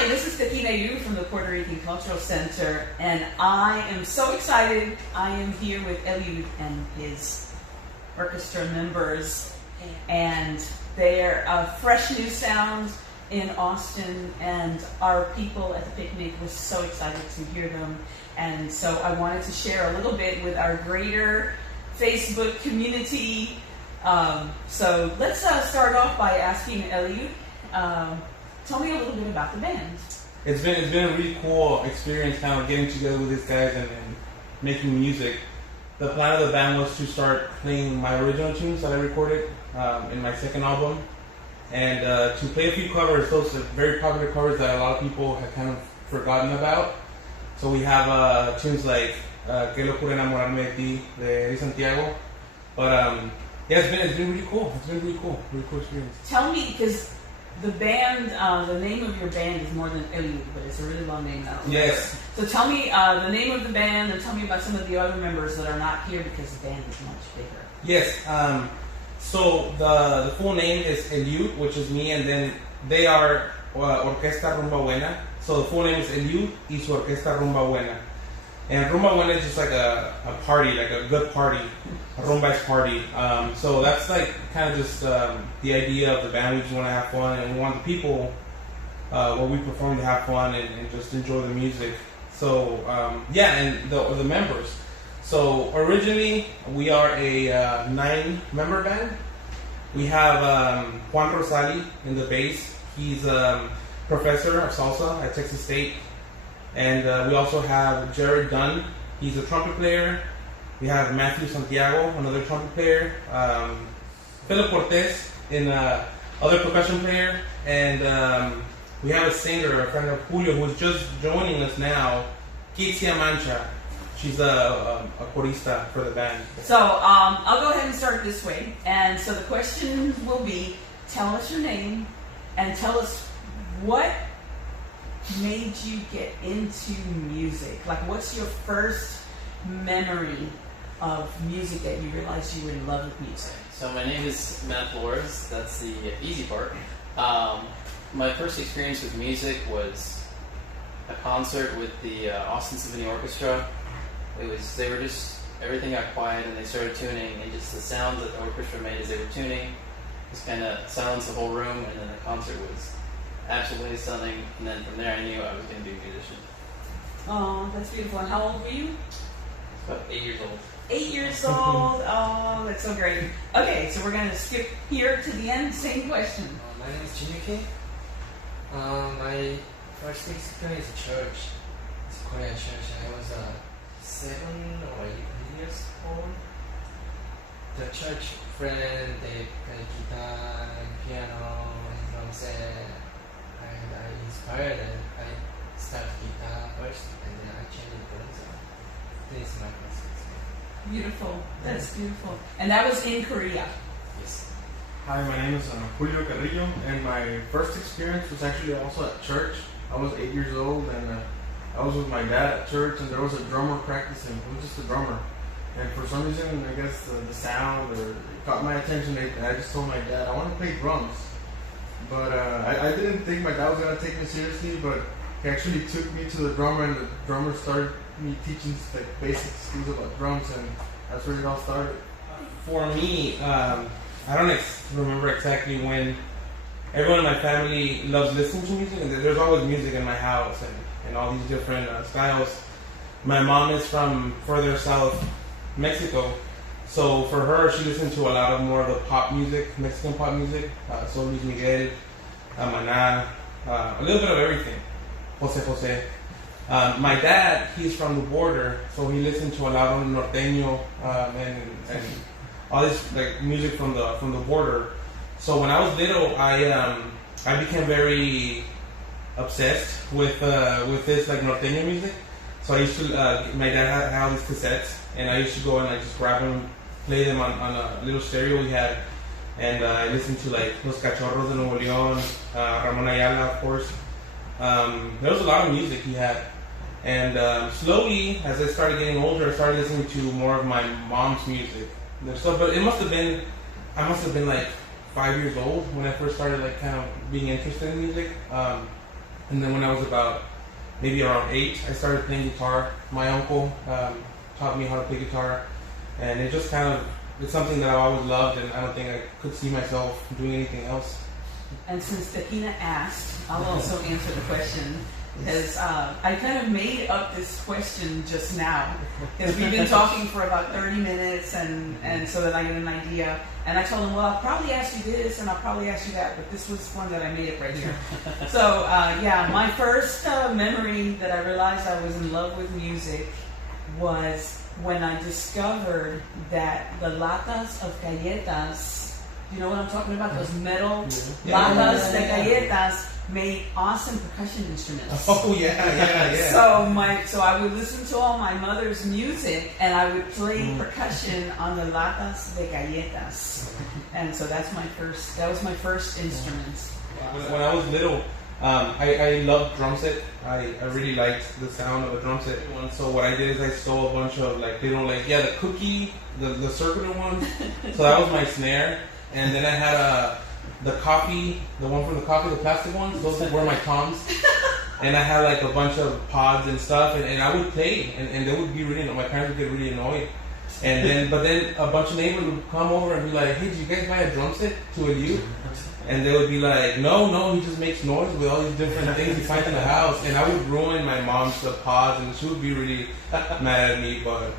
Hi, this is Tekina-eirú from the Puerto Rican Cultural Center, and I am so excited. I am here with Eliud and his orchestra members, and they're a fresh new sound in Austin, and our people at the picnic were so excited to hear them. And so I wanted to share a little bit with our greater Facebook community. So let's start off by asking Eliud, tell me a little bit about the band. It's been a really cool experience kind of getting together with these guys and making music. The plan of the band was to start playing my original tunes that I recorded in my second album, and to play a few covers, those are very popular covers that a lot of people have kind of forgotten about. So we have tunes like Que locura enamorarme de ti, de Santiago. But yeah, it's been really cool. It's been really cool experience. Tell me, because the band, the name of your band is more than Eliud, but it's a really long name now. Yes. So tell me the name of the band, and tell me about some of the other members that are not here because the band is much bigger. Yes. So the full name is Eliud, which is me, and then they are Orquesta Rumba Buena. So the full name is Eliud y su Orquesta Rumba Buena. And Rumba Buena is just like a party, like a good party, a rumba party. So that's like kind of just the idea of the band. We just want to have fun, and we want the people where we perform to have fun and just enjoy the music. So yeah, and the members. So originally we are a 9-member band. We have Juan Rosali in the bass. He's a professor of salsa at Texas State. And we also have Jared Dunn. He's a trumpet player. We have Matthew Santiago, another trumpet player. Philip Cortez, other percussion player. And we have a singer, a friend of Julio, who's just joining us now, Kitsia Mancha. She's a chorista for the band. So I'll go ahead and start this way. And so the question will be, tell us your name and tell us what made you get into music. Like, what's your first memory of music that you realized you were in love with music? So my name is Matt Flores. That's the easy part. My first experience with music was a concert with the Austin Symphony Orchestra. They were just, everything got quiet and they started tuning, and just the sounds that the orchestra made as they were tuning just kind of silenced the whole room, and then the concert was absolutely stunning. And then from there I knew I was going to be a musician. Oh, that's beautiful. And how old were you? About 8 years old. 8 years old. Oh, that's so great. Okay, so we're going to skip here to the end. Same question. My name is Jinuki. My first experience at church, it's a Korean church. I was 7 or 8 years old. The church friend, they play guitar and piano and drum set, and I inspired and I started guitar first, and then I changed the drums. This is my first experience. Beautiful. That's beautiful. And that was in Korea. Yes. Hi, my name is Julio Carrillo, and my first experience was actually also at church. I was 8 years old, and I was with my dad at church, and there was a drummer practicing. It was just a drummer. And for some reason, I guess the sound it caught my attention, and I just told my dad, I want to play drums. But I didn't think my dad was going to take me seriously, but he actually took me to the drummer, and the drummer started me teaching like basic skills about drums, and that's where it all started. For me, I don't remember exactly when. Everyone in my family loves listening to music, and there's always music in my house and all these different styles. My mom is from further south Mexico, so for her, she listened to a lot of more of the pop music, Mexican pop music, so Luis Miguel, Maná, a little bit of everything, Jose. My dad, he's from the border, so he listened to a lot of norteño and all this like music from the border. So when I was little, I became very obsessed with this like norteño music. So I used to, my dad had all these cassettes, and I used to go and just grab them, play them on a little stereo we had, and I listened to like Los Cachorros de Nuevo León, Ramón Ayala, of course. There was a lot of music he had, and slowly, as I started getting older, I started listening to more of my mom's music. But I must have been like 5 years old when I first started like kind of being interested in music. And then when I was about maybe around 8, I started playing guitar. My uncle taught me how to play guitar, and it just kind of, it's something that I always loved, and I don't think I could see myself doing anything else. And since Tekina asked, I'll also answer the question, because I kind of made up this question just now, because we've been talking for about 30 minutes, and so that I get an idea. And I told him, well, I'll probably ask you this, and I'll probably ask you that, but this was one that I made up right here. So, yeah, my first memory that I realized I was in love with music was when I discovered that the latas of galletas, you know what I'm talking about? Those metal latas de galletas made awesome percussion instruments. Oh yeah. So I would listen to all my mother's music, and I would play percussion on the latas de galletas, and so that was my first instrument. When I was little, I loved drum set. I really liked the sound of a drum set. So what I did is I stole a bunch of the cookie, the circular ones. So that was my snare, and then I had the coffee, the one from the coffee, the plastic ones. Those were my toms. And I had like a bunch of pods and stuff, and I would play, and they would be my parents would get really annoyed. But then a bunch of neighbors would come over and be like, hey, did you guys buy a drum set to Eliud? And they would be like, no, he just makes noise with all these different things he finds in the house. And I would ruin my mom's pods, and she would be really mad at me. But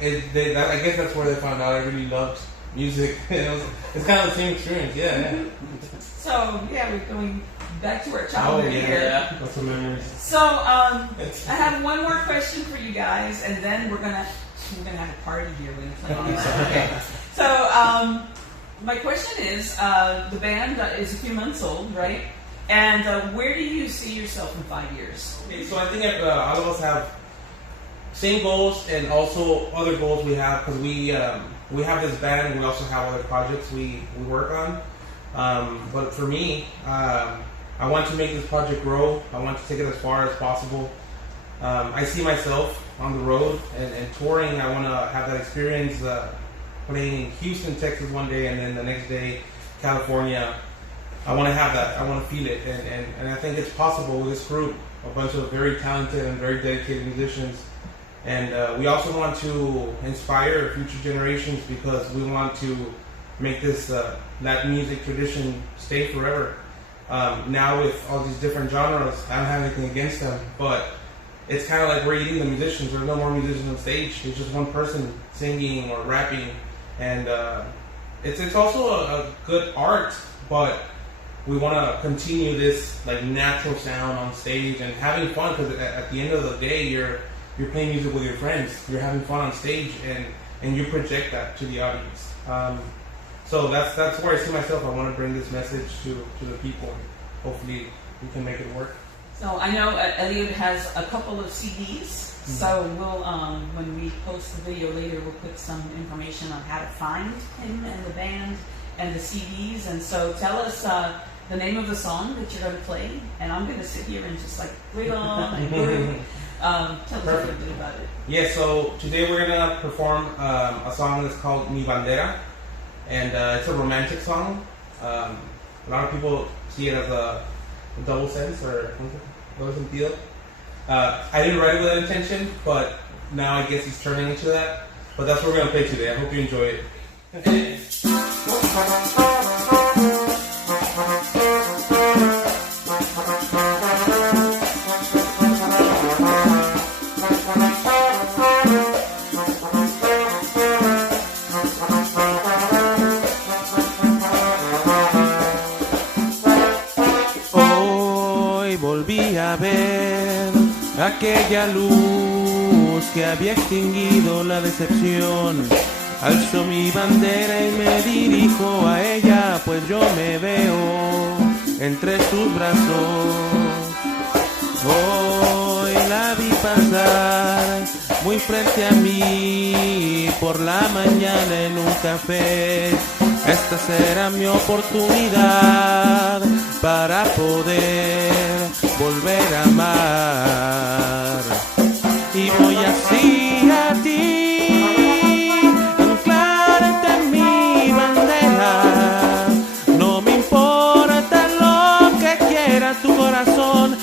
I guess that's where they found out I really loved music. It's kind of the same experience, yeah. So, yeah, we're going back to our childhood here. Yeah. That's some memories. So, I have one more question for you guys, and then we're gonna have a party here. We're gonna play all that. Okay. So, my question is, the band is a few months old, right? And where do you see yourself in 5 years? Okay, so I think all of us have same goals and also other goals we have, because we have this band. We also have other projects we work on. But for me, I want to make this project grow. I want to take it as far as possible. I see myself on the road and touring. I want to have that experience playing in Houston, Texas one day, and then the next day, California. I want to have that. I want to feel it. And I think it's possible with this group, a bunch of very talented and very dedicated musicians. And we also want to inspire future generations, because we want to make this Latin music tradition stay forever. Now with all these different genres, I don't have anything against them, but it's kind of like we're eating the musicians. There's no more musicians on stage. There's just one person singing or rapping. And it's also a good art, but we want to continue this like natural sound on stage and having fun, because at the end of the day, you're playing music with your friends. You're having fun on stage, and you project that to the audience. So that's where I see myself. I want to bring this message to the people. Hopefully, we can make it work. So I know Eliud has a couple of CDs. So we'll, when we post the video later, we'll put some information on how to find him and the band and the CDs. And so tell us the name of the song that you're going to play, and I'm going to sit here and just like wiggle and groove. Tell us a little bit about it. Yeah, so today we're going to perform a song that's called Mi Bandera, and it's a romantic song. A lot of people see it as a double sense or double sentido. I didn't write it with that intention, but now I guess it's turning into that. But that's what we're going to play today. I hope you enjoy it. Hoy volví a ver aquella luz que había extinguido la decepción. Alzo mi bandera y me dirijo a ella, pues yo me veo entre sus brazos. Hoy la vi pasar muy frente a mí por la mañana en un café. Esta será mi oportunidad para poder volver a amar. Y voy así a ti, anclarte en mi bandera. No me importa lo que quiera tu corazón.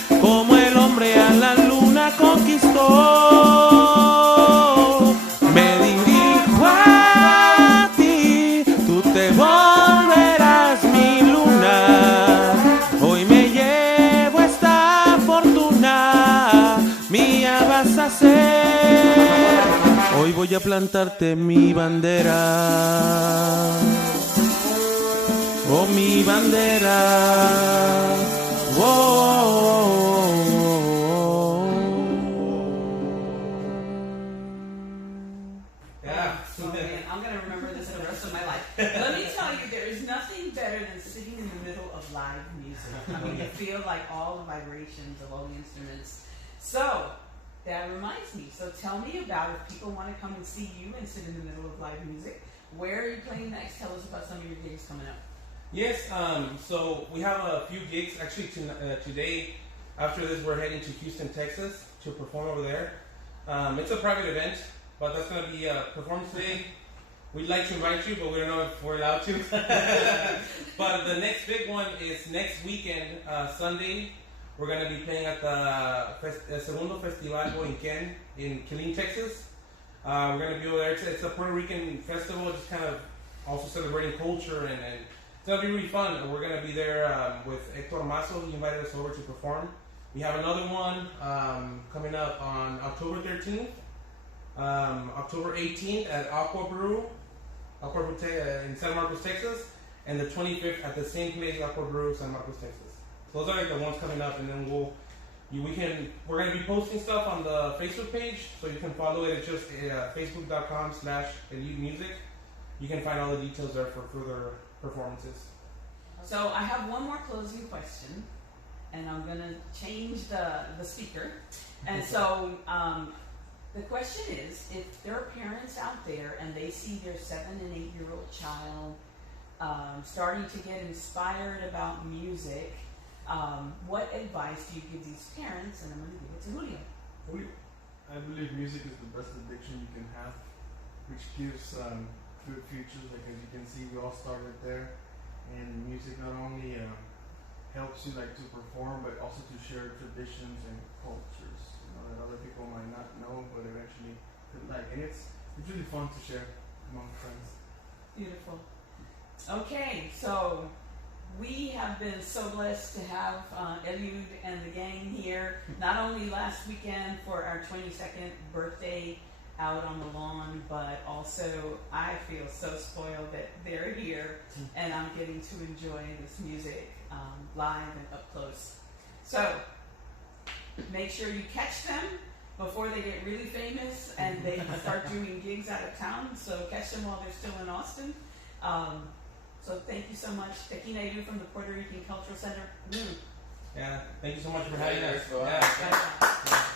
hacer. Hoy voy a plantarte mi bandera. Oh, mi bandera. Oh, oh, oh, Yeah. Oh man, I'm gonna remember this for the rest of my life. Let me tell you, there is nothing better than sitting in the middle of live music. I mean, you feel like all the vibrations of all the instruments. So, that reminds me. So tell me about if people want to come and see you and sit in the middle of live music. Where are you playing next? Tell us about some of your gigs coming up. Yes, so we have a few gigs. Actually, today, after this, we're heading to Houston, Texas to perform over there. It's a private event, but that's going to be a performance day. We'd like to invite you, but we don't know if we're allowed to. But the next big one is next weekend, Sunday. We're going to be playing at the Segundo Festival Boinquen in Killeen, Texas. We're going to be over there. It's a Puerto Rican festival, just kind of also celebrating culture, and it's going to be really fun. We're going to be there with Hector Mazo. He invited us over to perform. We have another one coming up on October 13th, October 18th at Aqua Brew in San Marcos, Texas, and the 25th at the same place, Aqua Brew, San Marcos, Texas. So those are like the ones coming up, and then we're going to be posting stuff on the Facebook page, so you can follow it. It's just facebook.com/Eliud Music. You can find all the details there for further performances. So I have one more closing question, and I'm going to change the speaker. And so the question is, if there are parents out there and they see their 7- and 8-year-old child starting to get inspired about music, what advice do you give these parents? And I'm going to give it to Julio. I believe music is the best addiction you can have, which gives good futures. Like as you can see, we all started there, and music not only helps you like to perform, but also to share traditions and cultures, that other people might not know, but eventually could like. And it's really fun to share among friends. Beautiful. Okay, so we have been so blessed to have Eliud and the gang here, not only last weekend for our 22nd birthday out on the lawn, but also I feel so spoiled that they're here and I'm getting to enjoy this music live and up close. So make sure you catch them before they get really famous and they start doing gigs out of town. So catch them while they're still in Austin. So thank you so much, Tekina-eirú from the Puerto Rican Cultural Center. Yeah, thank you so much for having us. Wow. Yeah.